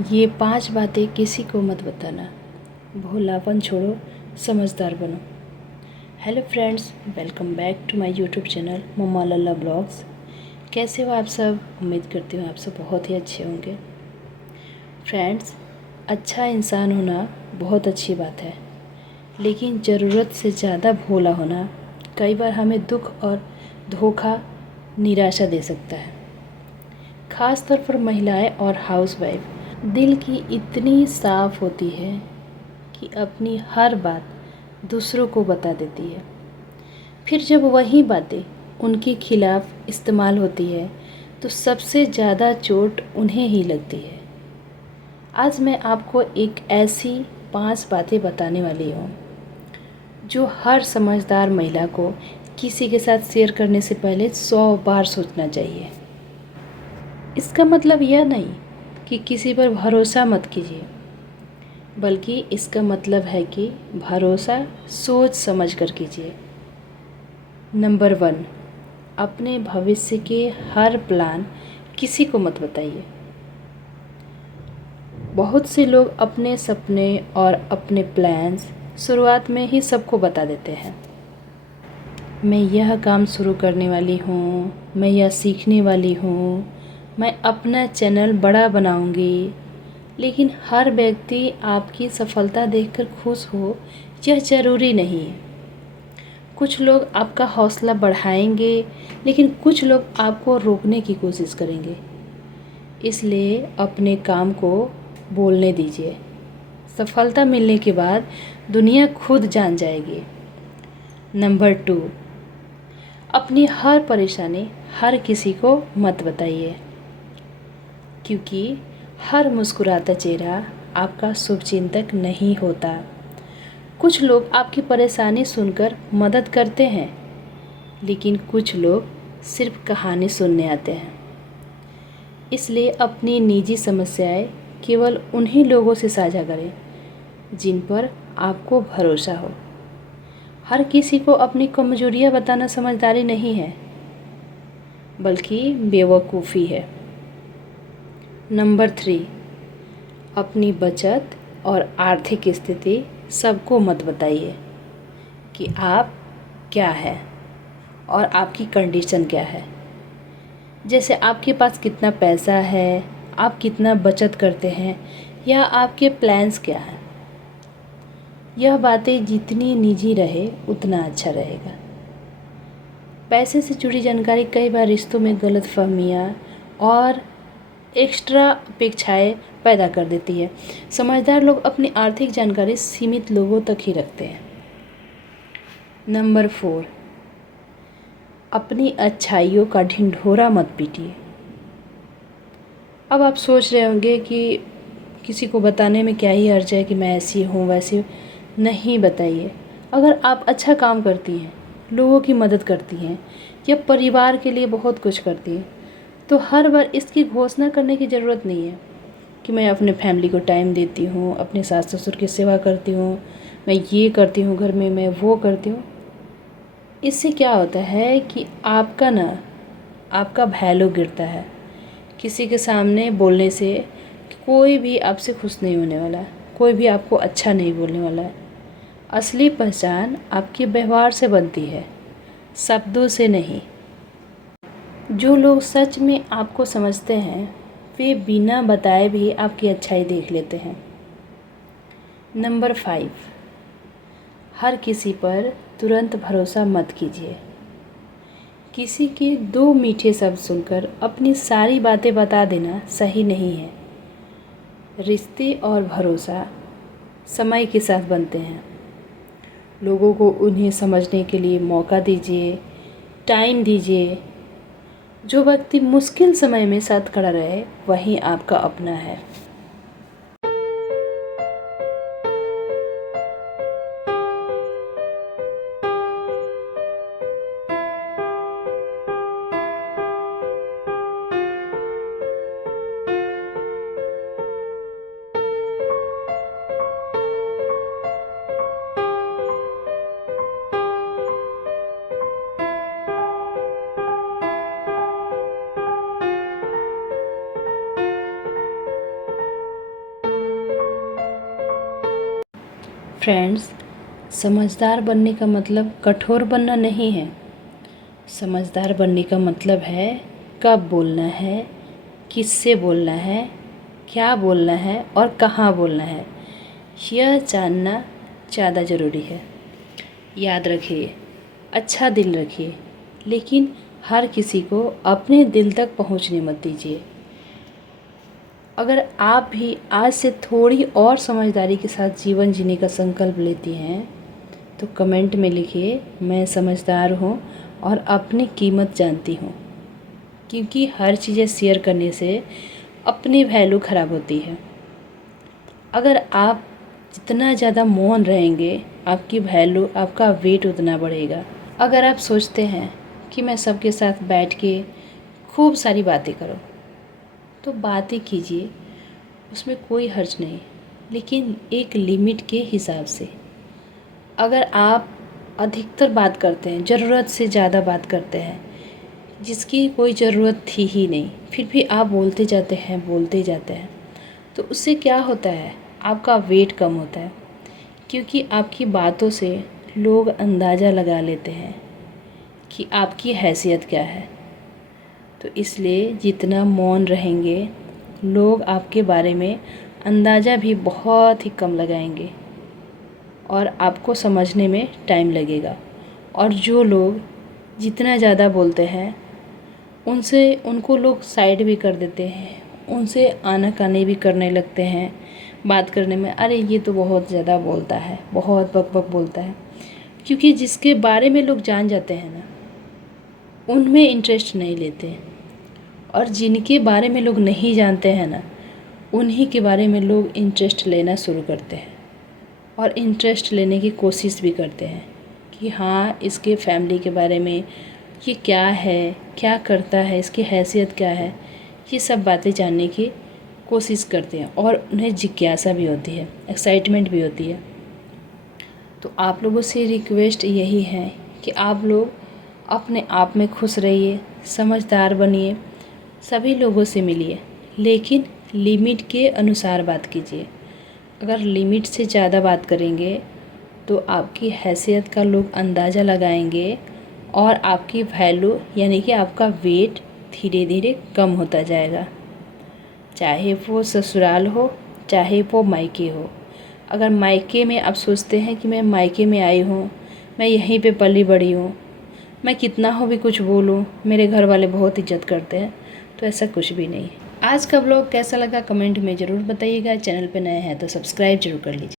ये 5 बातें किसी को मत बताना। भोलापन छोड़ो, समझदार बनो। Hello friends, welcome back to my YouTube channel mamma Lalla blogs. कैसे हो आप सब? उम्मीद करती हूँ आप सब बहुत ही अच्छे होंगे। फ्रेंड्स, अच्छा इंसान होना बहुत अच्छी बात है, लेकिन ज़रूरत से ज़्यादा भोला होना कई बार हमें दुख और धोखा, निराशा दे सकता है। ख़ास तौर पर महिलाएं और हाउसवाइफ दिल की इतनी साफ होती है कि अपनी हर बात दूसरों को बता देती है। फिर जब वही बातें उनके खिलाफ इस्तेमाल होती है तो सबसे ज़्यादा चोट उन्हें ही लगती है। आज मैं आपको एक ऐसी 5 बातें बताने वाली हूँ जो हर समझदार महिला को किसी के साथ शेयर करने से पहले 100 बार सोचना चाहिए। इसका मतलब यह नहीं कि किसी पर भरोसा मत कीजिए, बल्कि इसका मतलब है कि भरोसा सोच समझ कर कीजिए। नंबर 1, अपने भविष्य के हर प्लान किसी को मत बताइए। बहुत से लोग अपने सपने और अपने प्लान्स शुरुआत में ही सबको बता देते हैं। मैं यह काम शुरू करने वाली हूँ, मैं यह सीखने वाली हूँ, मैं अपना चैनल बड़ा बनाऊँगी। लेकिन हर व्यक्ति आपकी सफलता देखकर खुश हो, यह ज़रूरी नहीं है। कुछ लोग आपका हौसला बढ़ाएंगे, लेकिन कुछ लोग आपको रोकने की कोशिश करेंगे। इसलिए अपने काम को बोलने दीजिए। सफलता मिलने के बाद दुनिया खुद जान जाएगी। नंबर 2, अपनी हर परेशानी हर किसी को मत बताइए, क्योंकि हर मुस्कुराता चेहरा आपका शुभचिंतक नहीं होता। कुछ लोग आपकी परेशानी सुनकर मदद करते हैं, लेकिन कुछ लोग सिर्फ कहानी सुनने आते हैं। इसलिए अपनी निजी समस्याएं केवल उन्हीं लोगों से साझा करें जिन पर आपको भरोसा हो। हर किसी को अपनी कमजोरियां बताना समझदारी नहीं है, बल्कि बेवकूफ़ी है। नंबर 3, अपनी बचत और आर्थिक स्थिति सबको मत बताइए कि आप क्या है और आपकी कंडीशन क्या है। जैसे आपके पास कितना पैसा है, आप कितना बचत करते हैं, या आपके प्लान्स क्या हैं। यह बातें जितनी निजी रहे उतना अच्छा रहेगा। पैसे से जुड़ी जानकारी कई बार रिश्तों में गलतफहमियाँ और एक्स्ट्रा अपेक्षाएं पैदा कर देती है। समझदार लोग अपनी आर्थिक जानकारी सीमित लोगों तक ही रखते हैं। नंबर 4, अपनी अच्छाइयों का ढिंढोरा मत पीटिए। अब आप सोच रहे होंगे कि किसी को बताने में क्या ही हर्ज है कि मैं ऐसी हूँ वैसी हूँ। नहीं, बताइए। अगर आप अच्छा काम करती हैं, लोगों की मदद करती हैं या परिवार के लिए बहुत कुछ करती हैं, तो हर बार इसकी घोषणा करने की ज़रूरत नहीं है कि मैं अपने फैमिली को टाइम देती हूँ, अपने सास ससुर की सेवा करती हूँ, मैं ये करती हूँ घर में, मैं वो करती हूँ। इससे क्या होता है कि आपका वैल्यू गिरता है। किसी के सामने बोलने से कोई भी आपसे खुश नहीं होने वाला, कोई भी आपको अच्छा नहीं बोलने वाला है। असली पहचान आपके व्यवहार से बनती है, शब्दों से नहीं। जो लोग सच में आपको समझते हैं वे बिना बताए भी आपकी अच्छाई देख लेते हैं। नंबर 5, हर किसी पर तुरंत भरोसा मत कीजिए। किसी के 2 मीठे शब्द सुनकर अपनी सारी बातें बता देना सही नहीं है। रिश्ते और भरोसा समय के साथ बनते हैं। लोगों को उन्हें समझने के लिए मौका दीजिए, टाइम दीजिए। जो व्यक्ति मुश्किल समय में साथ खड़ा रहे वही आपका अपना है। फ्रेंड्स, समझदार बनने का मतलब कठोर बनना नहीं है। समझदार बनने का मतलब है कब बोलना है, किससे बोलना है, क्या बोलना है और कहाँ बोलना है, यह जानना ज़्यादा ज़रूरी है। याद रखिए, अच्छा दिल रखिए, लेकिन हर किसी को अपने दिल तक पहुँचने मत दीजिए। अगर आप भी आज से थोड़ी और समझदारी के साथ जीवन जीने का संकल्प लेती हैं तो कमेंट में लिखिए, मैं समझदार हूँ और अपनी कीमत जानती हूँ। क्योंकि हर चीज़ें शेयर करने से अपनी वैल्यू ख़राब होती है। अगर आप जितना ज़्यादा मौन रहेंगे, आपकी वैल्यू, आपका वेट उतना बढ़ेगा। अगर आप सोचते हैं कि मैं सबके साथ बैठ के खूब सारी बातें करूँ, तो बातें कीजिए, उसमें कोई हर्ज नहीं, लेकिन एक लिमिट के हिसाब से। अगर आप अधिकतर बात करते हैं, ज़रूरत से ज़्यादा बात करते हैं, जिसकी कोई ज़रूरत थी ही नहीं, फिर भी आप बोलते जाते हैं, तो उससे क्या होता है, आपका वेट कम होता है। क्योंकि आपकी बातों से लोग अंदाज़ा लगा लेते हैं कि आपकी हैसियत क्या है। तो इसलिए जितना मौन रहेंगे, लोग आपके बारे में अंदाज़ा भी बहुत ही कम लगाएंगे और आपको समझने में टाइम लगेगा। और जो लोग जितना ज़्यादा बोलते हैं, उनको लोग साइड भी कर देते हैं, उनसे आनाकानी भी करने लगते हैं बात करने में। अरे ये तो बहुत ज़्यादा बोलता है, बहुत बक बक बोलता है। क्योंकि जिसके बारे में लोग जान जाते हैं ना, उनमें इंटरेस्ट नहीं लेते, और जिनके बारे में लोग नहीं जानते हैं ना, उन्हीं के बारे में लोग इंटरेस्ट लेना शुरू करते हैं और इंटरेस्ट लेने की कोशिश भी करते हैं कि हाँ, इसके फैमिली के बारे में, ये क्या है, क्या करता है, इसकी हैसियत क्या है, ये सब बातें जानने की कोशिश करते हैं। और उन्हें जिज्ञासा भी होती है, एक्साइटमेंट भी होती है। तो आप लोगों से रिक्वेस्ट यही है कि आप लोग अपने आप में खुश रहिए, समझदार बनिए, सभी लोगों से मिलिए, लेकिन लिमिट के अनुसार बात कीजिए। अगर लिमिट से ज़्यादा बात करेंगे तो आपकी हैसियत का लोग अंदाज़ा लगाएंगे और आपकी वैल्यू, यानी कि आपका वेट धीरे धीरे कम होता जाएगा। चाहे वो ससुराल हो, चाहे वो मायके हो। अगर मायके में आप सोचते हैं कि मैं मायके में आई हूँ, मैं यहीं पे पली बड़ी हूँ, मैं कितना हो भी कुछ बोलूँ, मेरे घर वाले बहुत इज्जत करते हैं, तो ऐसा कुछ भी नहीं है। आज का ब्लॉग कैसा लगा कमेंट में ज़रूर बताइएगा। चैनल पे नए हैं तो सब्सक्राइब जरूर कर लीजिए।